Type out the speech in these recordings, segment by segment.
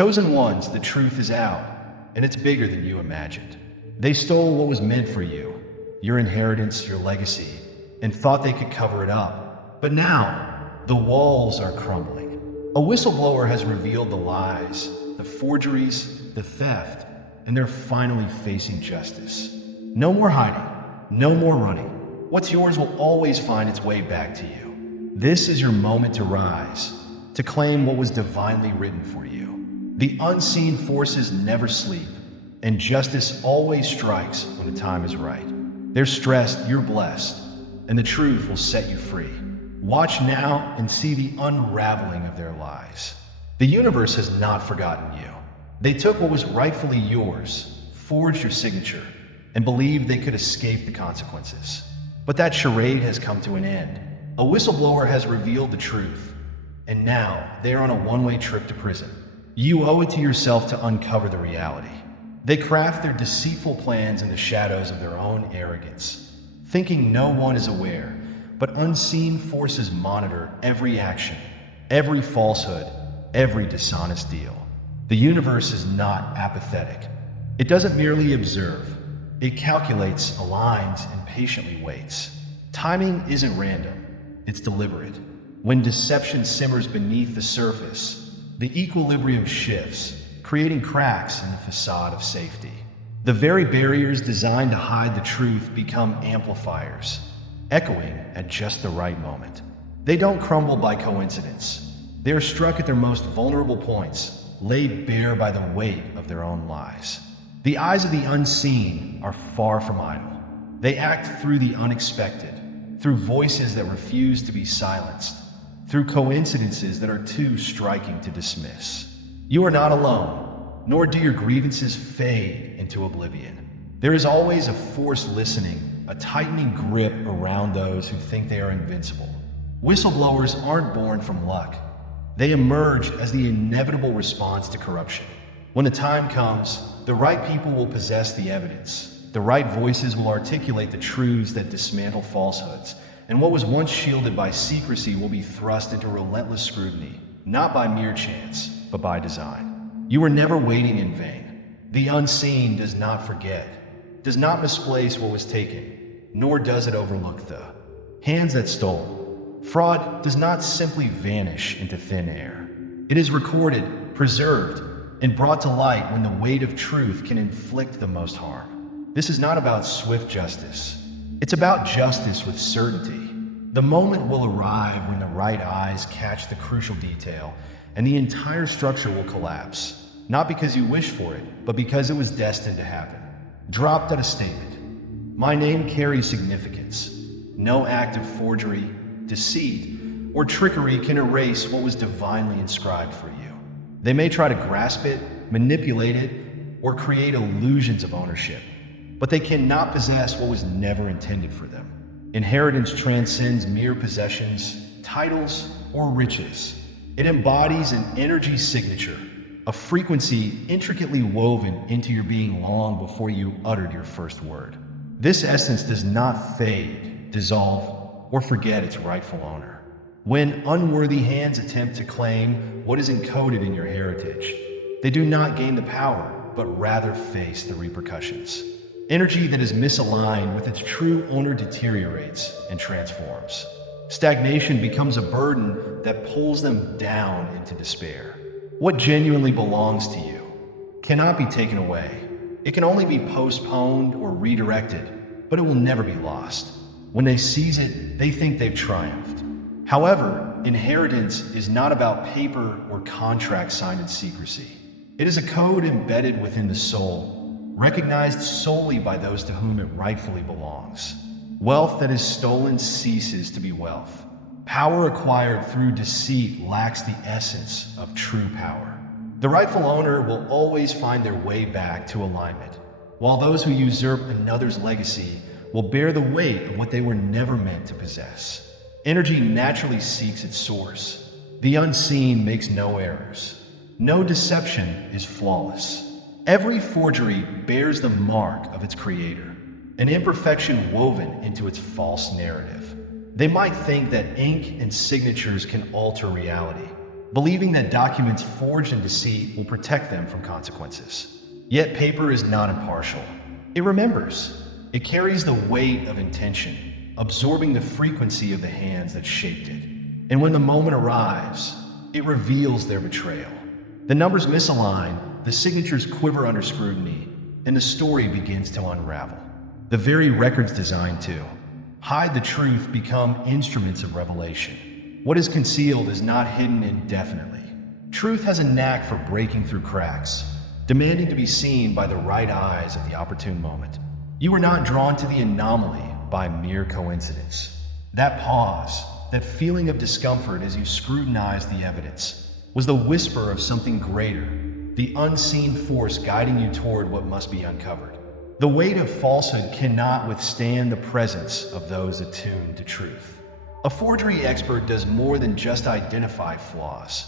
Chosen ones, the truth is out, and it's bigger than you imagined. They stole what was meant for you, your inheritance, your legacy, and thought they could cover it up. But now, the walls are crumbling. A whistleblower has revealed the lies, the forgeries, the theft, and they're finally facing justice. No more hiding, no more running. What's yours will always find its way back to you. This is your moment to rise, to claim what was divinely written for you. The unseen forces never sleep, and justice always strikes when the time is right. They're stressed, you're blessed, and the truth will set you free. Watch now and see the unraveling of their lies. The universe has not forgotten you. They took what was rightfully yours, forged your signature, and believed they could escape the consequences. But that charade has come to an end. A whistleblower has revealed the truth, and now they are on a one-way trip to prison. You owe it to yourself to uncover the reality. They craft their deceitful plans in the shadows of their own arrogance, thinking no one is aware, but unseen forces monitor every action, every falsehood, every dishonest deal. The universe is not apathetic. It doesn't merely observe. It calculates, aligns, and patiently waits. Timing isn't random. It's deliberate. When deception simmers beneath the surface, the equilibrium shifts, creating cracks in the facade of safety. The very barriers designed to hide the truth become amplifiers, echoing at just the right moment. They don't crumble by coincidence. They are struck at their most vulnerable points, laid bare by the weight of their own lies. The eyes of the unseen are far from idle. They act through the unexpected, through voices that refuse to be silenced, through coincidences that are too striking to dismiss. You are not alone, nor do your grievances fade into oblivion. There is always a force listening, a tightening grip around those who think they are invincible. Whistleblowers aren't born from luck. They emerge as the inevitable response to corruption. When the time comes, the right people will possess the evidence. The right voices will articulate the truths that dismantle falsehoods. And what was once shielded by secrecy will be thrust into relentless scrutiny, not by mere chance, but by design. You were never waiting in vain. The unseen does not forget, does not misplace what was taken, nor does it overlook the hands that stole. Fraud does not simply vanish into thin air. It is recorded, preserved, and brought to light when the weight of truth can inflict the most harm. This is not about swift justice. It's about justice with certainty. The moment will arrive when the right eyes catch the crucial detail, and the entire structure will collapse, not because you wished for it, but because it was destined to happen. Dropped at a statement. My name carries significance. No act of forgery, deceit, or trickery can erase what was divinely inscribed for you. They may try to grasp it, manipulate it, or create illusions of ownership, but they cannot possess what was never intended for them. Inheritance transcends mere possessions, titles, or riches. It embodies an energy signature, a frequency intricately woven into your being long before you uttered your first word. This essence does not fade, dissolve, or forget its rightful owner. When unworthy hands attempt to claim what is encoded in your heritage, they do not gain the power, but rather face the repercussions. Energy that is misaligned with its true owner deteriorates and transforms. Stagnation becomes a burden that pulls them down into despair. What genuinely belongs to you cannot be taken away. It can only be postponed or redirected, but it will never be lost. When they seize it, they think they've triumphed. However, inheritance is not about paper or contracts signed in secrecy. It is a code embedded within the soul, recognized solely by those to whom it rightfully belongs. Wealth that is stolen ceases to be wealth. Power acquired through deceit lacks the essence of true power. The rightful owner will always find their way back to alignment, while those who usurp another's legacy will bear the weight of what they were never meant to possess. Energy naturally seeks its source. The unseen makes no errors. No deception is flawless. Every forgery bears the mark of its creator, an imperfection woven into its false narrative. They might think that ink and signatures can alter reality, believing that documents forged in deceit will protect them from consequences. Yet paper is not impartial. It remembers. It carries the weight of intention, absorbing the frequency of the hands that shaped it. And when the moment arrives, it reveals their betrayal. The numbers misalign, the signatures quiver under scrutiny, and the story begins to unravel. The very records designed to hide the truth become instruments of revelation. What is concealed is not hidden indefinitely. Truth has a knack for breaking through cracks, demanding to be seen by the right eyes at the opportune moment. You were not drawn to the anomaly by mere coincidence. That pause, that feeling of discomfort as you scrutinized the evidence, was the whisper of something greater, the unseen force guiding you toward what must be uncovered. The weight of falsehood cannot withstand the presence of those attuned to truth. A forgery expert does more than just identify flaws.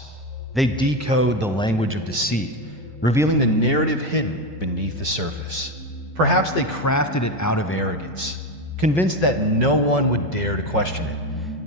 They decode the language of deceit, revealing the narrative hidden beneath the surface. Perhaps they crafted it out of arrogance, convinced that no one would dare to question it,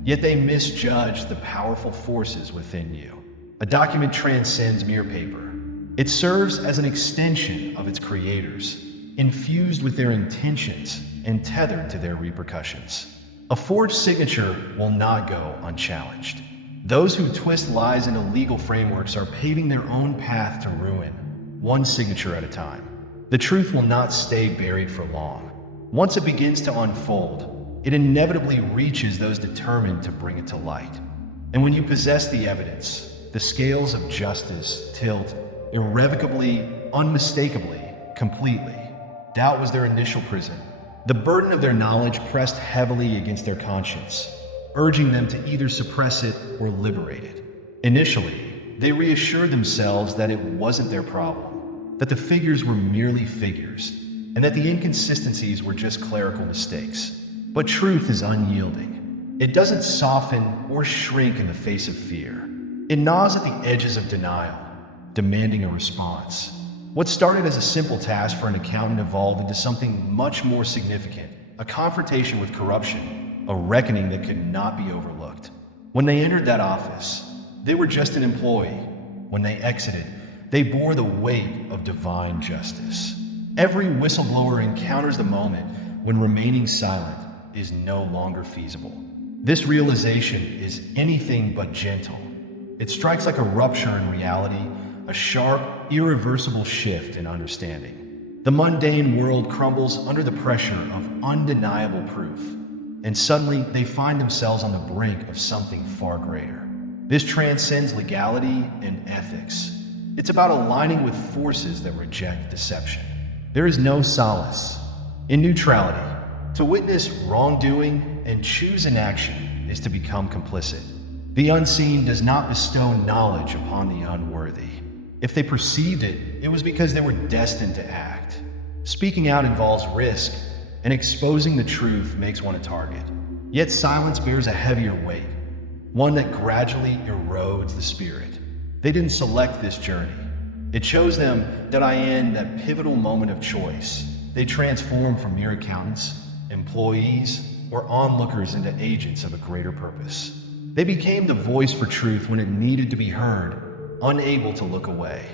yet they misjudged the powerful forces within you. A document transcends mere paper. It serves as an extension of its creators, infused with their intentions and tethered to their repercussions. A forged signature will not go unchallenged. Those who twist lies into legal frameworks are paving their own path to ruin, one signature at a time. The truth will not stay buried for long. Once it begins to unfold, it inevitably reaches those determined to bring it to light. And when you possess the evidence, the scales of justice tilt irrevocably, unmistakably, completely. Doubt was their initial prison. The burden of their knowledge pressed heavily against their conscience, urging them to either suppress it or liberate it. Initially, they reassured themselves that it wasn't their problem, that the figures were merely figures, and that the inconsistencies were just clerical mistakes. But truth is unyielding. It doesn't soften or shrink in the face of fear. It gnaws at the edges of denial, demanding a response. What started as a simple task for an accountant evolved into something much more significant, a confrontation with corruption, a reckoning that could not be overlooked. When they entered that office, they were just an employee. When they exited, they bore the weight of divine justice. Every whistleblower encounters the moment when remaining silent is no longer feasible. This realization is anything but gentle. It strikes like a rupture in reality, a sharp, irreversible shift in understanding. The mundane world crumbles under the pressure of undeniable proof, and suddenly they find themselves on the brink of something far greater. This transcends legality and ethics. It's about aligning with forces that reject deception. There is no solace in neutrality. To witness wrongdoing and choose inaction is to become complicit. The unseen does not bestow knowledge upon the unworthy. If they perceived it, it was because they were destined to act. Speaking out involves risk, and exposing the truth makes one a target. Yet silence bears a heavier weight, one that gradually erodes the spirit. They didn't select this journey. It chose them that pivotal moment of choice. They transformed from mere accountants, employees, or onlookers into agents of a greater purpose. They became the voice for truth when it needed to be heard, unable to look away.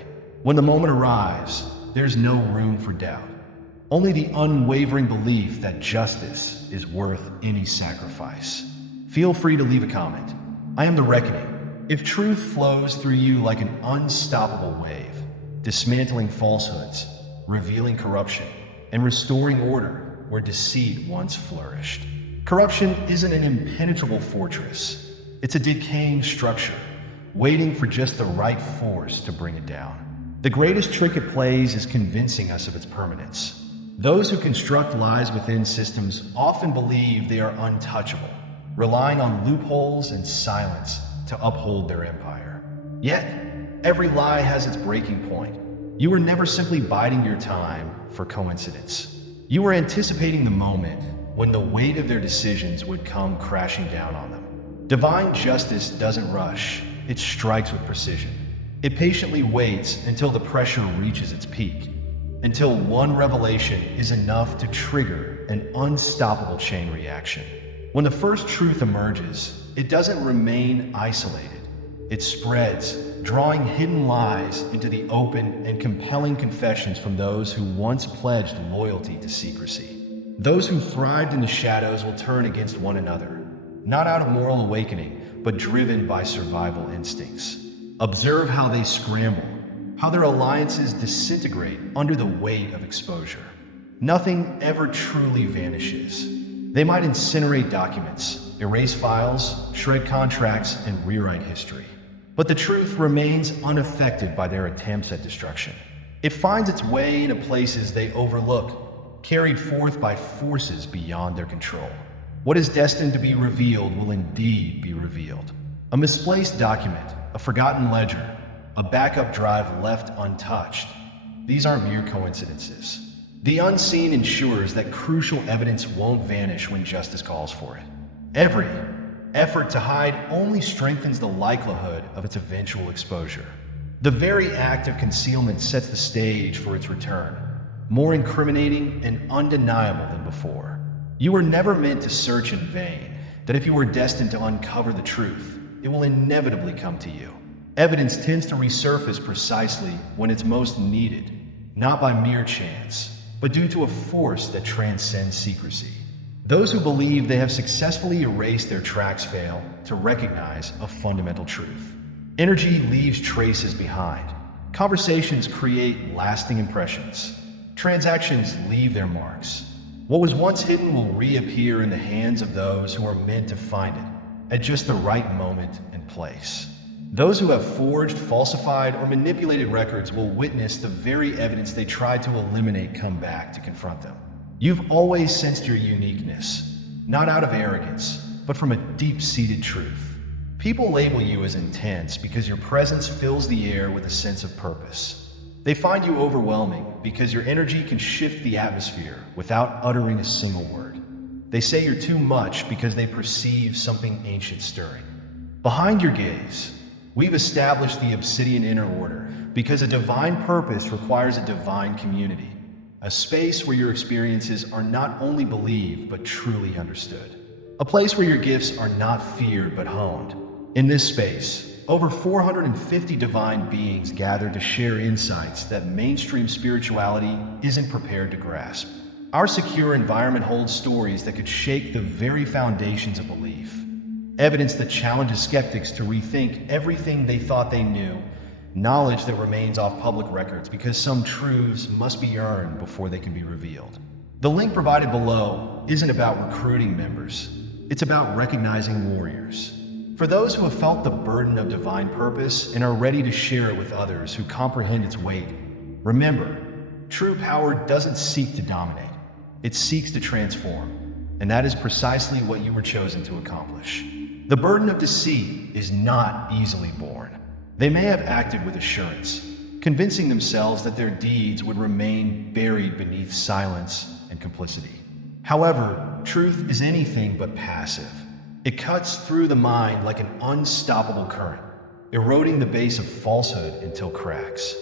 When the moment arrives, there's no room for doubt. Only the unwavering belief that justice is worth any sacrifice. Feel free to leave a comment. I am the reckoning. If truth flows through you like an unstoppable wave, dismantling falsehoods, revealing corruption, and restoring order where deceit once flourished. Corruption isn't an impenetrable fortress. It's a decaying structure, waiting for just the right force to bring it down. The greatest trick it plays is convincing us of its permanence. Those who construct lies within systems often believe they are untouchable, relying on loopholes and silence to uphold their empire. Yet, every lie has its breaking point. You were never simply biding your time for coincidence. You were anticipating the moment when the weight of their decisions would come crashing down on them. Divine justice doesn't rush, it strikes with precision. It patiently waits until the pressure reaches its peak, until one revelation is enough to trigger an unstoppable chain reaction. When the first truth emerges, it doesn't remain isolated. It spreads, drawing hidden lies into the open and compelling confessions from those who once pledged loyalty to secrecy. Those who thrived in the shadows will turn against one another, not out of moral awakening, but driven by survival instincts. Observe how they scramble, how their alliances disintegrate under the weight of exposure. Nothing ever truly vanishes. They might incinerate documents, erase files, shred contracts, and rewrite history. But the truth remains unaffected by their attempts at destruction. It finds its way into places they overlook, carried forth by forces beyond their control. What is destined to be revealed will indeed be revealed. A misplaced document, a forgotten ledger, a backup drive left untouched. These aren't mere coincidences. The unseen ensures that crucial evidence won't vanish when justice calls for it. Every effort to hide only strengthens the likelihood of its eventual exposure. The very act of concealment sets the stage for its return, more incriminating and undeniable than before. You were never meant to search in vain, that if you were destined to uncover the truth, it will inevitably come to you. Evidence tends to resurface precisely when it's most needed, not by mere chance, but due to a force that transcends secrecy. Those who believe they have successfully erased their tracks fail to recognize a fundamental truth. Energy leaves traces behind. Conversations create lasting impressions. Transactions leave their marks. What was once hidden will reappear in the hands of those who are meant to find it at just the right moment and place. Those who have forged, falsified, or manipulated records will witness the very evidence they tried to eliminate come back to confront them. You've always sensed your uniqueness, not out of arrogance, but from a deep-seated truth. People label you as intense because your presence fills the air with a sense of purpose. They find you overwhelming because your energy can shift the atmosphere without uttering a single word. They say you're too much because they perceive something ancient stirring. Behind your gaze, we've established the obsidian inner order because a divine purpose requires a divine community, a space where your experiences are not only believed but truly understood, a place where your gifts are not feared but honed. In this space, over 450 divine beings gather to share insights that mainstream spirituality isn't prepared to grasp. Our secure environment holds stories that could shake the very foundations of belief, evidence that challenges skeptics to rethink everything they thought they knew, knowledge that remains off public records because some truths must be earned before they can be revealed. The link provided below isn't about recruiting members, it's about recognizing warriors. For those who have felt the burden of divine purpose and are ready to share it with others who comprehend its weight, remember, true power doesn't seek to dominate, it seeks to transform, and that is precisely what you were chosen to accomplish. The burden of deceit is not easily borne. They may have acted with assurance, convincing themselves that their deeds would remain buried beneath silence and complicity. However, truth is anything but passive. It cuts through the mind like an unstoppable current, eroding the base of falsehood until cracks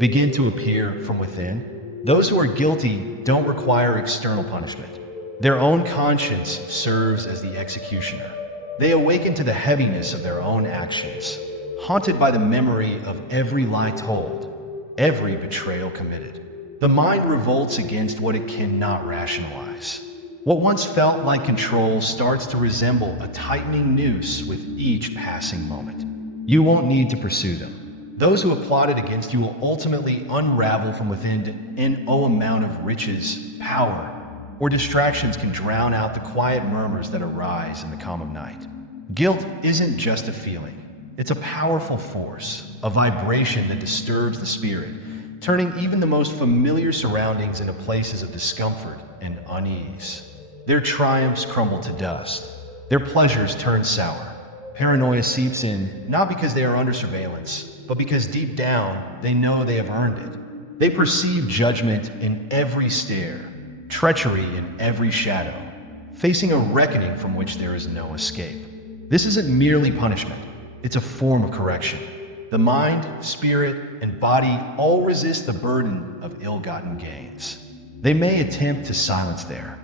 begin to appear from within. Those who are guilty don't require external punishment. Their own conscience serves as the executioner. They awaken to the heaviness of their own actions, haunted by the memory of every lie told, every betrayal committed. The mind revolts against what it cannot rationalize. What once felt like control starts to resemble a tightening noose with each passing moment. You won't need to pursue them. Those who have plotted against you will ultimately unravel from within, and no amount of riches, power, or distractions can drown out the quiet murmurs that arise in the calm of night. Guilt isn't just a feeling. It's a powerful force, a vibration that disturbs the spirit, turning even the most familiar surroundings into places of discomfort and unease. Their triumphs crumble to dust. Their pleasures turn sour. Paranoia seeps in, not because they are under surveillance, but because deep down they know they have earned it. They perceive judgment in every stare, treachery in every shadow, facing a reckoning from which there is no escape. This isn't merely punishment, it's a form of correction. The mind, spirit, and body all resist the burden of ill-gotten gains. They may attempt to silence their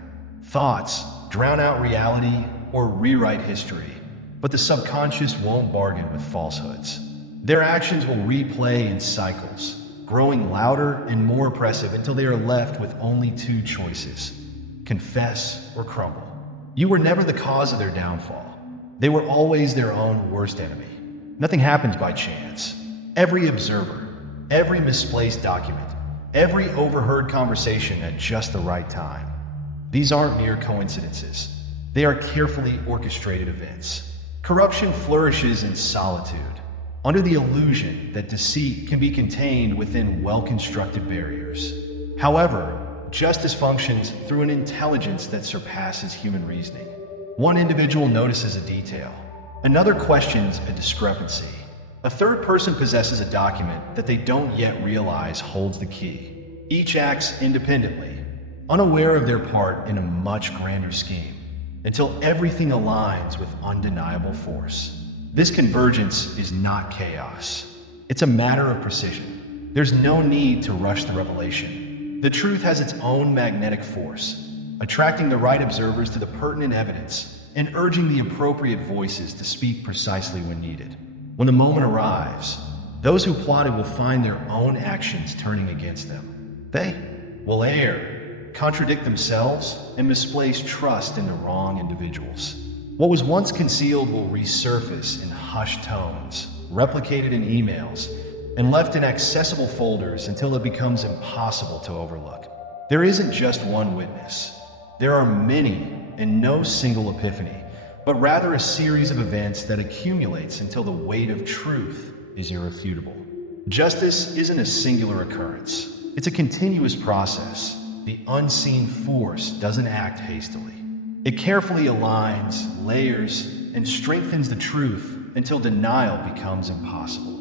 thoughts, drown out reality, or rewrite history. but the subconscious won't bargain with falsehoods. Their actions will replay in cycles, growing louder and more oppressive until they are left with only two choices: confess or crumble. You were never the cause of their downfall. They were always their own worst enemy. Nothing happens by chance. Every observer, every misplaced document, every overheard conversation at just the right time. These aren't mere coincidences. They are carefully orchestrated events. Corruption flourishes in solitude, under the illusion that deceit can be contained within well-constructed barriers. However, justice functions through an intelligence that surpasses human reasoning. One individual notices a detail, another questions a discrepancy. A third person possesses a document that they don't yet realize holds the key. Each acts independently, unaware of their part in a much grander scheme, until everything aligns with undeniable force. This convergence is not chaos. It's a matter of precision. There's no need to rush the revelation. The truth has its own magnetic force, attracting the right observers to the pertinent evidence and urging the appropriate voices to speak precisely when needed. When the moment arrives, those who plotted will find their own actions turning against them. They will err, contradict themselves, and misplace trust in the wrong individuals. What was once concealed will resurface in hushed tones, replicated in emails, and left in accessible folders until it becomes impossible to overlook. There isn't just one witness. There are many, and no single epiphany, but rather a series of events that accumulates until the weight of truth is irrefutable. Justice isn't a singular occurrence. It's a continuous process. The unseen force doesn't act hastily. It carefully aligns, layers, and strengthens the truth until denial becomes impossible.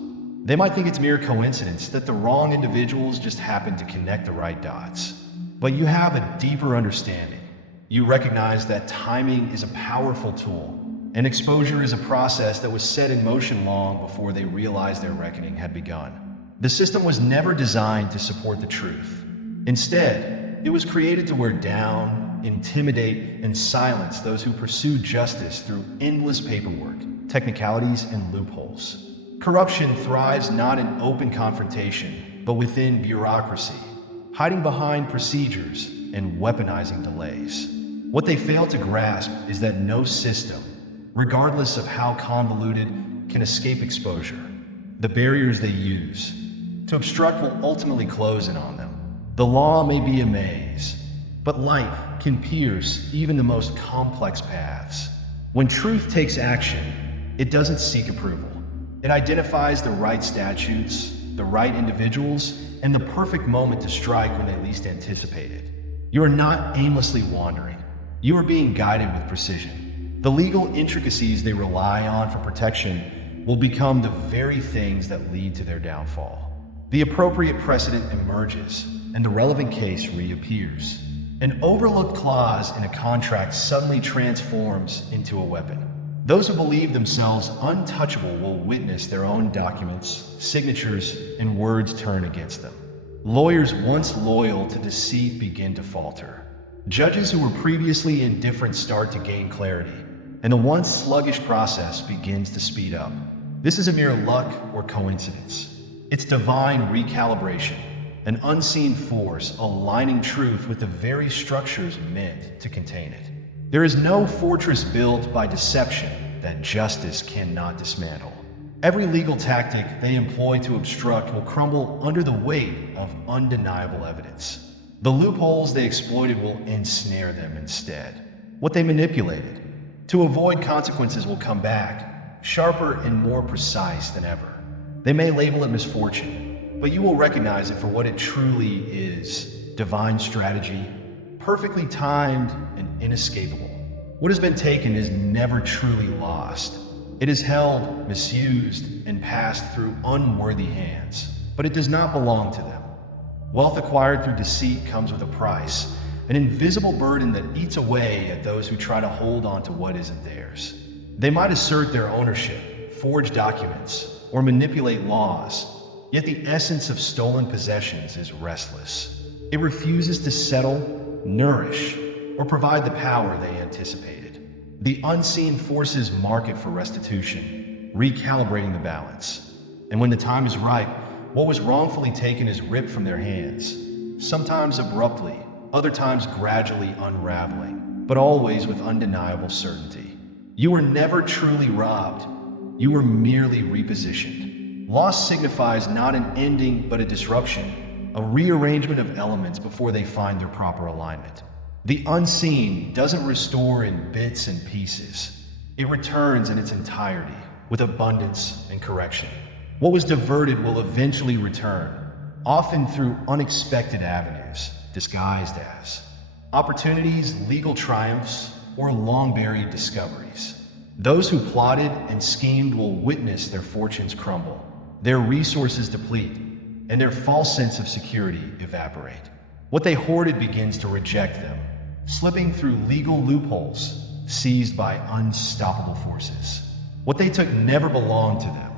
They might think it's mere coincidence that the wrong individuals just happen to connect the right dots. But you have a deeper understanding. You recognize that timing is a powerful tool, and exposure is a process that was set in motion long before they realized their reckoning had begun. The system was never designed to support the truth. Instead, it was created to wear down, intimidate, and silence those who pursue justice through endless paperwork, technicalities, and loopholes. Corruption thrives not in open confrontation, but within bureaucracy, hiding behind procedures and weaponizing delays. What they fail to grasp is that no system, regardless of how convoluted, can escape exposure. The barriers they use to obstruct will ultimately close in on them. The law may be a maze, but light can pierce even the most complex paths. When truth takes action, it doesn't seek approval. It identifies the right statutes, the right individuals, and the perfect moment to strike when they least anticipate it. You are not aimlessly wandering. You are being guided with precision. The legal intricacies they rely on for protection will become the very things that lead to their downfall. The appropriate precedent emerges, and the relevant case reappears. An overlooked clause in a contract suddenly transforms into a weapon. Those who believe themselves untouchable will witness their own documents, signatures, and words turn against them. Lawyers once loyal to deceit begin to falter. Judges who were previously indifferent start to gain clarity, and the once sluggish process begins to speed up. This is a mere luck or coincidence. It's divine recalibration, an unseen force aligning truth with the very structures meant to contain it. There is no fortress built by deception that justice cannot dismantle. Every legal tactic they employ to obstruct will crumble under the weight of undeniable evidence. The loopholes they exploited will ensnare them instead. What they manipulated to avoid consequences will come back, sharper and more precise than ever. They may label it misfortune, but you will recognize it for what it truly is: divine strategy, perfectly timed and inescapable. What has been taken is never truly lost. It is held, misused, and passed through unworthy hands, but it does not belong to them. Wealth acquired through deceit comes with a price, an invisible burden that eats away at those who try to hold on to what isn't theirs. They might assert their ownership, forge documents, or manipulate laws, yet the essence of stolen possessions is restless. It refuses to settle, nourish, or provide the power they anticipated. The unseen forces market for restitution, recalibrating the balance. And when the time is right, what was wrongfully taken is ripped from their hands, sometimes abruptly, other times gradually unraveling, but always with undeniable certainty. You were never truly robbed, you were merely repositioned. Loss signifies not an ending but a disruption, a rearrangement of elements before they find their proper alignment. The unseen doesn't restore in bits and pieces. It returns in its entirety, with abundance and correction. What was diverted will eventually return, often through unexpected avenues, disguised as opportunities, legal triumphs, or long-buried discoveries. Those who plotted and schemed will witness their fortunes crumble, their resources deplete, and their false sense of security evaporate. What they hoarded begins to reject them, slipping through legal loopholes, seized by unstoppable forces. What they took never belonged to them,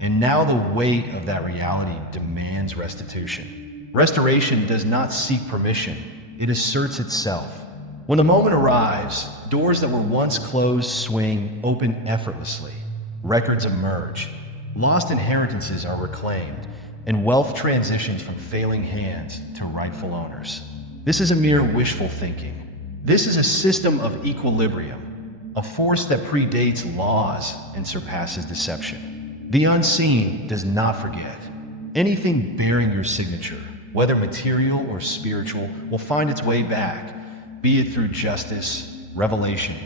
and now the weight of that reality demands restitution. Restoration does not seek permission, it asserts itself. When the moment arrives, doors that were once closed swing open effortlessly. Records emerge, lost inheritances are reclaimed, and wealth transitions from failing hands to rightful owners. This is a mere wishful thinking. This is a system of equilibrium, a force that predates laws and surpasses deception. The unseen does not forget. Anything bearing your signature, whether material or spiritual, will find its way back, be it through justice, revelation,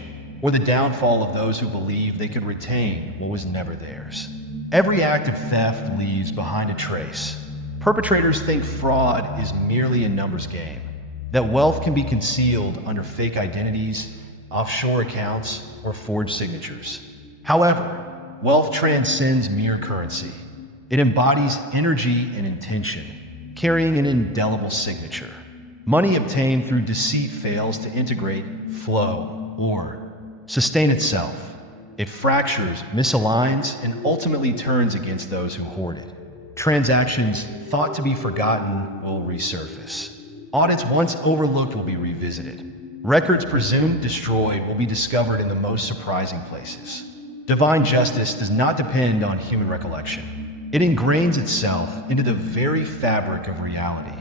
or the downfall of those who believed they could retain what was never theirs. Every act of theft leaves behind a trace. Perpetrators think fraud is merely a numbers game, that wealth can be concealed under fake identities, offshore accounts, or forged signatures. However, wealth transcends mere currency. It embodies energy and intention, carrying an indelible signature. Money obtained through deceit fails to integrate, flow, or sustain itself. It fractures, misaligns, and ultimately turns against those who hoard it. Transactions thought to be forgotten will resurface. Audits once overlooked will be revisited. Records presumed destroyed will be discovered in the most surprising places. Divine justice does not depend on human recollection. It ingrains itself into the very fabric of reality,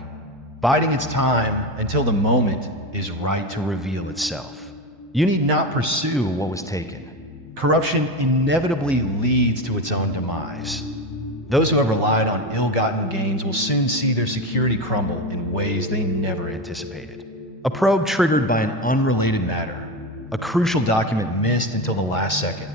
biding its time until the moment is right to reveal itself. You need not pursue what was taken. Corruption inevitably leads to its own demise. Those who have relied on ill-gotten gains will soon see their security crumble in ways they never anticipated. A probe triggered by an unrelated matter, a crucial document missed until the last second,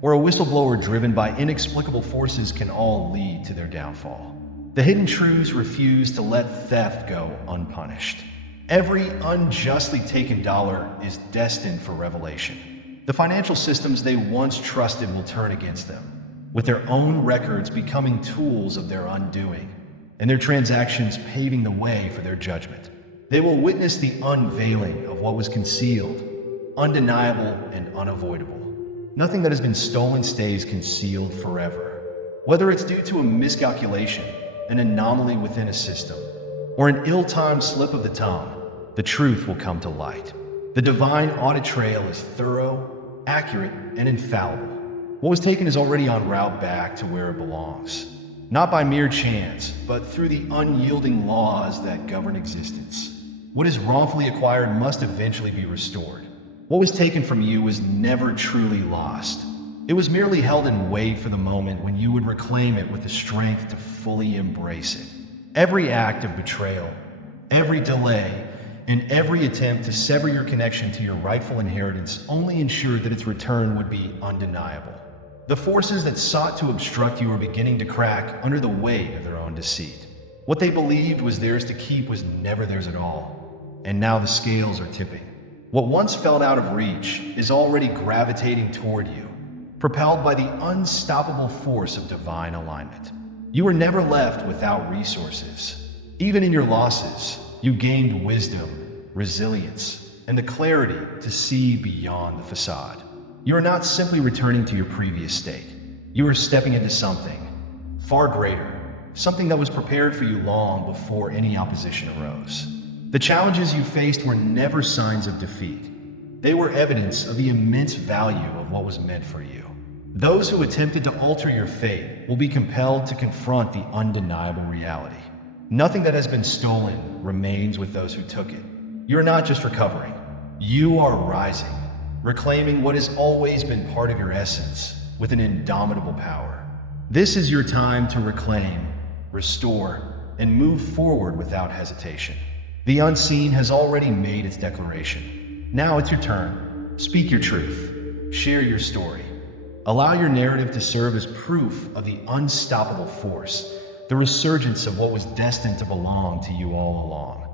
or a whistleblower driven by inexplicable forces can all lead to their downfall. The hidden truths refuse to let theft go unpunished. Every unjustly taken dollar is destined for revelation. The financial systems they once trusted will turn against them, with their own records becoming tools of their undoing, and their transactions paving the way for their judgment. They will witness the unveiling of what was concealed, undeniable and unavoidable. Nothing that has been stolen stays concealed forever. Whether it's due to a miscalculation, an anomaly within a system, or an ill-timed slip of the tongue, the truth will come to light. The divine audit trail is thorough, accurate, and infallible. What was taken is already en route back to where it belongs, not by mere chance, but through the unyielding laws that govern existence. What is wrongfully acquired must eventually be restored. What was taken from you was never truly lost. It was merely held in wait for the moment when you would reclaim it with the strength to fully embrace it. Every act of betrayal, every delay, and every attempt to sever your connection to your rightful inheritance only ensured that its return would be undeniable. The forces that sought to obstruct you are beginning to crack under the weight of their own deceit. What they believed was theirs to keep was never theirs at all, and now the scales are tipping. What once felt out of reach is already gravitating toward you, propelled by the unstoppable force of divine alignment. You were never left without resources. Even in your losses, you gained wisdom, resilience, and the clarity to see beyond the facade. You are not simply returning to your previous state. You are stepping into something far greater, something that was prepared for you long before any opposition arose. The challenges you faced were never signs of defeat. They were evidence of the immense value of what was meant for you. Those who attempted to alter your fate will be compelled to confront the undeniable reality. Nothing that has been stolen remains with those who took it. You're not just recovering, you are rising, reclaiming what has always been part of your essence with an indomitable power. This is your time to reclaim, restore, and move forward without hesitation. The unseen has already made its declaration. Now it's your turn. Speak your truth. Share your story. Allow your narrative to serve as proof of the unstoppable force, the resurgence of what was destined to belong to you all along.